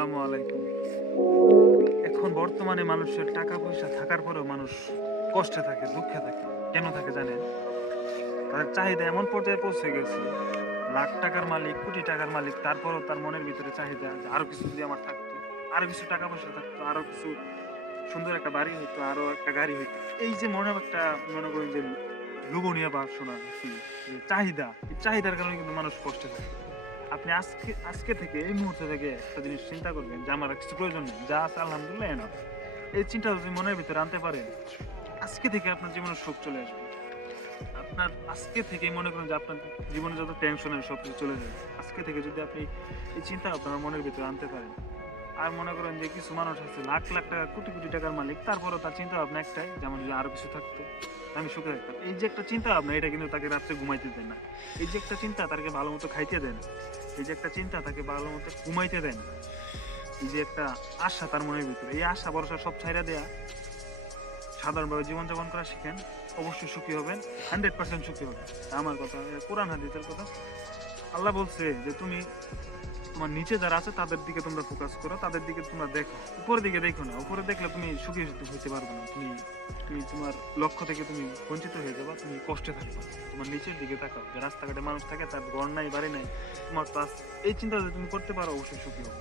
আসসালামু আলাইকুম। এখন বর্তমানে মানুষের টাকা পয়সা থাকার পরেও মানুষ কষ্টে থাকে, দুঃখে থাকে। কেন থাকে জানেন? তাদের চাহিদা এমন পর্যায়ে পৌঁছে গেছে, লাখ টাকার মালিক, কোটি টাকার মালিক, তারপরেও তার মনের ভিতরে চাহিদা যে আরো কিছু যদি আমার থাকতো, আরো কিছু টাকা পয়সা থাকতো, আরো কিছু সুন্দর একটা বাড়ি হইতো, আরো একটা গাড়ি হইতো। এই যে মনে একটা মনে করেন যে লোভনীয় বাসনা যে চাহিদা, এই চাহিদার কারণে কিন্তু মানুষ কষ্টে থাকে। আপনি আজকে আজকে থেকে এই মুহূর্ত থেকে একটা জিনিস চিন্তা করবেন যে আমার আর কিছু প্রয়োজন নেই। যা আছে আলহামদুলিল্লাহ এনাফ। এই চিন্তা যদি মনের ভিতরে আনতে পারেন, আজকে থেকে আপনার জীবনে সুখ চলে আসবে। আপনার আজকে থেকেই মনে করেন যে আপনার জীবনে যত টেনশন আছে সবকিছু চলে যাবে। আজকে থেকে যদি আপনি এই চিন্তা আপনার মনের ভিতরে আনতে পারেন। আর মনে করেন যে কিছু মানুষ আছে লাখ, লাখ টাকা, কোটি, কোটি টাকার মালিক। তারপরেও তার চিন্তা ভাবনা একটাই যে আমার যদি আরো কিছু থাকতো, আমি সুখে থাকতাম। এই যে একটা চিন্তা ভাবনা এটা কিন্তু তাকে রাত্রে ঘুমাইতে দেয় না। এই যে একটা চিন্তা তাকে ভালো মতো খাইতে দেয় না। এই যে একটা চিন্তা তাকে ভালো মতো ঘুমাইতে দেয় না। এই যে একটা আশা তার মনের ভিতরে, এই আশা ভরসা সব ছাইড়া দেয়া সাধারণভাবে জীবনযাপন করা শিখেন। অবশ্যই সুখী হবেন, 100% সুখী হবেন। আমার কথা, এটা কোরআন হাদিসের কথা। আল্লাহ বলছে যে তুমি তোমার নিচে যারা আছে তাদের দিকে তোমরা ফোকাস করো, তাদের দিকে তোমরা দেখো। উপরের দিকে দেখো না। উপরে দেখলে তুমি সুখী হইতে পারবে না। তুমি তুমি তোমার লক্ষ্য থেকে তুমি বঞ্চিত হয়ে যাবা, তুমি কষ্টে থাকবা। তোমার নিচের দিকে তাকাও। যে রাস্তাঘাটে মানুষ থাকে তার ঘর নাই, বাড়ি নাই, তোমার তো আছে। এই চিন্তা যদি তুমি করতে পারো অবশ্যই সুখী হবে।